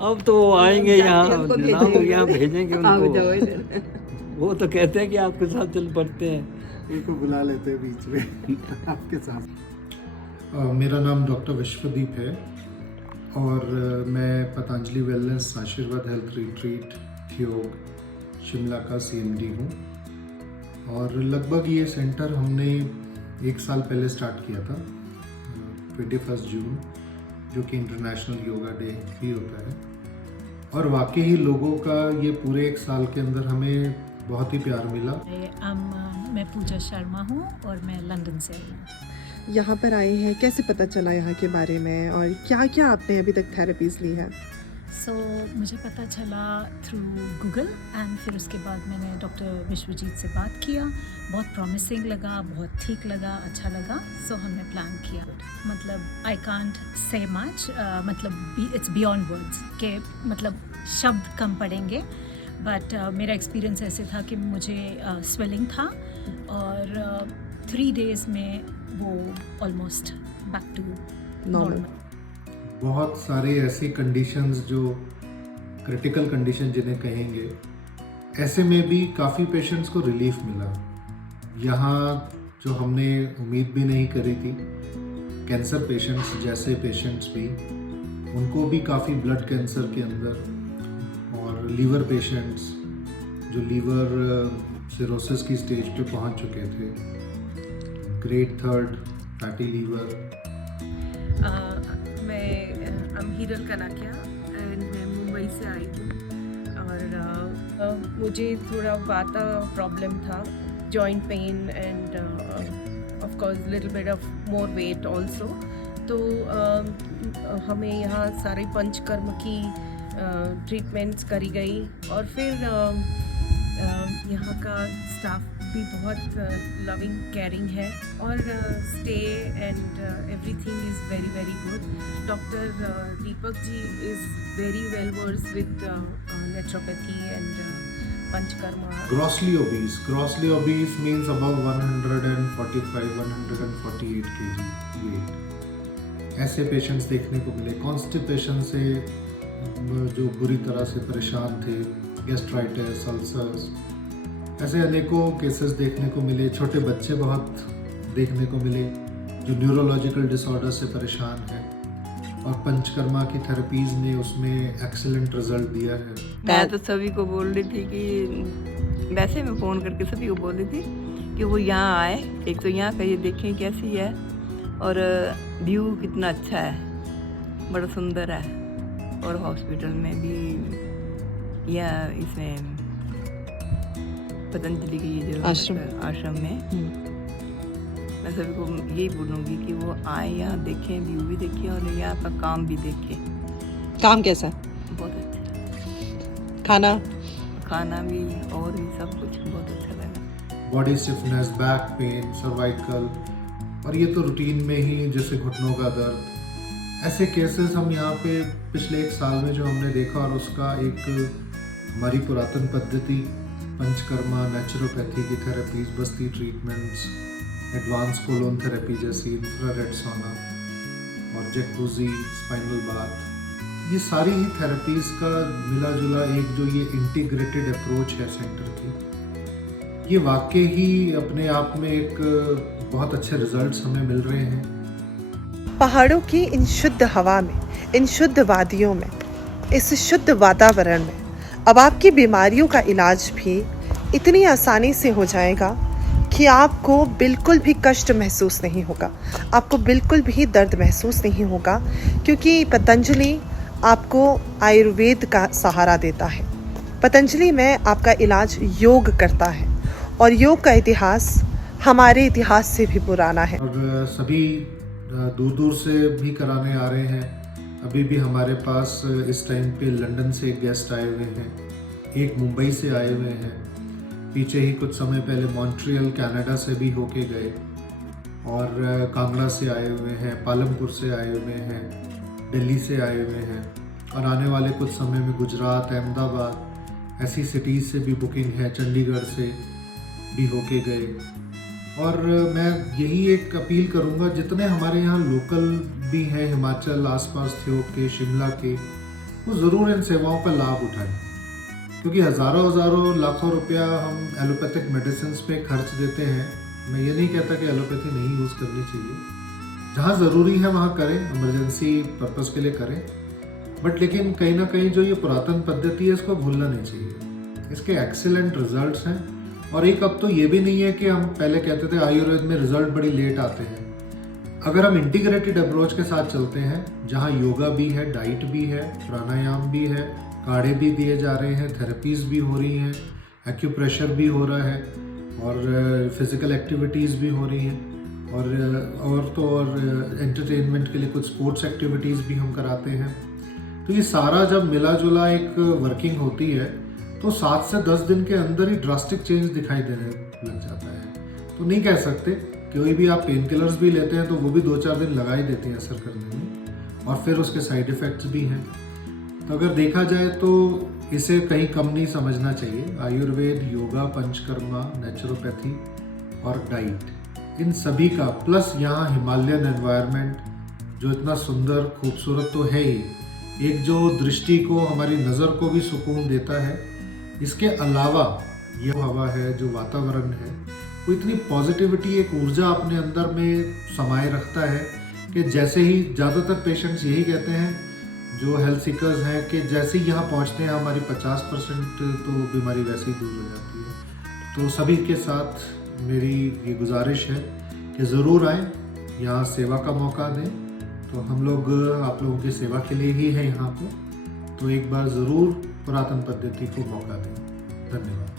अब तो वो आएंगे यहाँ, उनको नाम यहाँ भेजेंगे आओ उनको। जाओ इधर। वो तो कहते हैं कि आपके साथ चल पड़ते हैं। उनको बुला लेते हैं बीच में आपके साथ। मेरा नाम डॉक्टर विश्वदीप है और मैं पतंजलि वेलनेस आशीर्वाद हेल्थ रिट्रीट योग शिमला का CMD हूँ। और लगभग ये सेंटर हमने 1 साल पहले स्टार्ट किया था, 21 जून, जो कि इंटरनेशनल योगा डे भी होता है। और वाकई ही लोगों का ये पूरे 1 साल के अंदर हमें बहुत ही प्यार मिला। मैं पूजा शर्मा हूँ और मैं लंदन से आई हूँ। यहाँ पर आए हैं, कैसे पता चला यहाँ के बारे में और क्या क्या आपने अभी तक थेरेपीज ली है? मुझे पता चला थ्रू गूगल एंड फिर उसके बाद मैंने डॉक्टर विश्वजीत से बात किया। बहुत प्रॉमिसिंग लगा, बहुत ठीक लगा, अच्छा लगा। हमने प्लान किया। मतलब आई कांट से मच, मतलब इट्स बियॉन्ड वर्ड्स के मतलब शब्द कम पड़ेंगे। बट मेरा एक्सपीरियंस ऐसे था कि मुझे स्वेलिंग था और 3 डेज़ में वो ऑलमोस्ट बैक टू नॉर्मल। बहुत सारे ऐसी कंडीशंस जो क्रिटिकल कंडीशन जिन्हें कहेंगे, ऐसे में भी काफ़ी पेशेंट्स को रिलीफ मिला। यहाँ जो हमने उम्मीद भी नहीं करी थी, कैंसर पेशेंट्स जैसे पेशेंट्स भी, उनको भी काफ़ी ब्लड कैंसर के अंदर, और लीवर पेशेंट्स जो लीवर सिरोसिस की स्टेज पे पहुंच चुके थे, ग्रेड 3 फैटी लीवर। मैं हीरल कनाकिया एंड मैं मुंबई से आई हूँ और मुझे थोड़ा वाता प्रॉब्लम था, joint pain end of course little bit of more weight also. तो हमें यहाँ सारे पंचकर्म की ट्रीटमेंट्स करी गई और फिर यहाँ का स्टाफ भी बहुत लविंग केयरिंग है और stay and everything is very very good. Doctor Deepak ji is very well versed with naturopathy and panchakarma. Grossly obese means above 145-148 kg weight। ऐसे पेशेंट्स देखने को मिले। कॉन्स्टिपेशन से जो बुरी तरह से परेशान थे, गैस्ट्राइटिस, अल्सर्स, ऐसे अनेकों केसेस देखने को मिले। छोटे बच्चे बहुत देखने को मिले जो न्यूरोलॉजिकल डिसऑर्डर से परेशान हैं, और पंचकर्मा की थेरेपीज ने उसमें एक्सीलेंट रिजल्ट दिया है। मैं तो सभी को बोल रही थी कि वैसे मैं फ़ोन करके सभी को बोल रही थी कि वो यहाँ आए, एक तो यहाँ का ये देखें कैसी है और व्यू कितना अच्छा है, बड़ा सुंदर है। और हॉस्पिटल में भी या इसमें पतंजलि की ये जो आश्रम में, मैं सभी को यही बोलूँगी कि वो आए, यहाँ देखें, व्यू भी देखें और यहाँ का काम भी देखें। काम कैसा है? बहुत अच्छा। खाना भी और भी सब कुछ बहुत अच्छा लगा। Body stiffness, back pain, cervical, और ये तो रूटीन में ही जैसे घुटनों का दर्द, ऐसे केसेस हम यहाँ पे पिछले 1 साल में जो हमने देखा, और उसका एक हमारी पुरातन पद्धति पंचकर्मा, नेचुरोपैथी की थेरेपीज, बस्ती ट्रीटमेंट्स, एडवांस कोलोन थेरेपी जैसी इंफ्रारेड सोना और जैकुजी, स्पाइनल बाथ, ये सारी ही थेरेपीज का मिला जुला एक जो ये इंटीग्रेटेड अप्रोच है सेंटर की, ये वाकई ही अपने आप में एक बहुत अच्छे रिजल्ट्स हमें मिल रहे हैं। पहाड़ों की इन शुद्ध हवा में, इन शुद्ध वादियों में, इस शुद्ध वातावरण में अब आपकी बीमारियों का इलाज भी इतनी आसानी से हो जाएगा कि आपको बिल्कुल भी कष्ट महसूस नहीं होगा, आपको बिल्कुल भी दर्द महसूस नहीं होगा, क्योंकि पतंजलि आपको आयुर्वेद का सहारा देता है। पतंजलि में आपका इलाज योग करता है और योग का इतिहास हमारे इतिहास से भी पुराना है। और सभी दूर दूर से भी कराने आ रहे हैं। अभी भी हमारे पास इस टाइम पे लंदन से एक गेस्ट आए हुए हैं, एक मुंबई से आए हुए हैं, पीछे ही कुछ समय पहले मॉन्ट्रियल कनाडा से भी होके गए, और कांगड़ा से आए हुए हैं, पालमपुर से आए हुए हैं, दिल्ली से आए हुए हैं, और आने वाले कुछ समय में गुजरात, अहमदाबाद ऐसी सिटीज़ से भी बुकिंग है, चंडीगढ़ से भी होके गए। और मैं यही एक अपील करूंगा, जितने हमारे यहाँ लोकल भी हैं, हिमाचल आसपास थे के, शिमला के, वो ज़रूर इन सेवाओं का लाभ उठाएं, क्योंकि हज़ारों लाखों रुपया हम एलोपैथिक मेडिसिन पे खर्च देते हैं। मैं ये नहीं कहता कि एलोपैथी नहीं यूज़ करनी चाहिए, जहाँ ज़रूरी है वहाँ करें, इमरजेंसी पर्पज़ के लिए करें, बट लेकिन कहीं ना कहीं जो ये पुरातन पद्धति है इसको भूलना नहीं चाहिए। इसके एक्सीलेंट रिजल्ट्स हैं, और एक अब तो ये भी नहीं है कि हम पहले कहते थे आयुर्वेद में रिजल्ट बड़ी लेट आते हैं। अगर हम इंटीग्रेटेड अप्रोच के साथ चलते हैं, जहाँ योगा भी है, डाइट भी है, प्राणायाम भी है, काढ़े भी दिए जा रहे हैं, थेरेपीज़ भी हो रही हैं, एक्यूप्रेशर भी हो रहा है, और फिज़िकल एक्टिविटीज़ भी हो रही हैं, और एंटरटेनमेंट के लिए कुछ स्पोर्ट्स एक्टिविटीज़ भी हम कराते हैं। तो ये सारा जब मिला जुला एक वर्किंग होती है तो 7 से 10 दिन के अंदर ही ड्रास्टिक चेंज दिखाई देने लग जाता है। तो नहीं कह सकते, कोई भी आप पेन किलर्स भी लेते हैं तो वो भी 2-4 दिन लगा ही देते हैं असर करने में, और फिर उसके साइड इफ़ेक्ट्स भी हैं। तो अगर देखा जाए तो इसे कहीं कम नहीं समझना चाहिए। आयुर्वेद, योगा, पंचकर्मा, नेचुरोपैथी और डाइट, इन सभी का प्लस यहाँ हिमालयन एनवायरनमेंट जो इतना सुंदर खूबसूरत तो है ही, एक जो दृष्टि को, हमारी नज़र को भी सुकून देता है, इसके अलावा ये हवा है, जो वातावरण है, वो इतनी पॉजिटिविटी, एक ऊर्जा अपने अंदर में समाये रखता है कि जैसे ही ज़्यादातर पेशेंट्स यही कहते हैं जो हेल्थ सीकर्स हैं कि जैसे ही यहाँ पहुँचते हैं हमारी 50% तो बीमारी वैसे ही दूर हो जाती है। तो सभी के साथ मेरी ये गुजारिश है कि ज़रूर आएँ, यहाँ सेवा का मौका दें। तो हम लोग आप लोगों की सेवा के लिए ही हैं यहाँ पे, तो एक बार ज़रूर पुरातन पद्धति को मौका दें। धन्यवाद।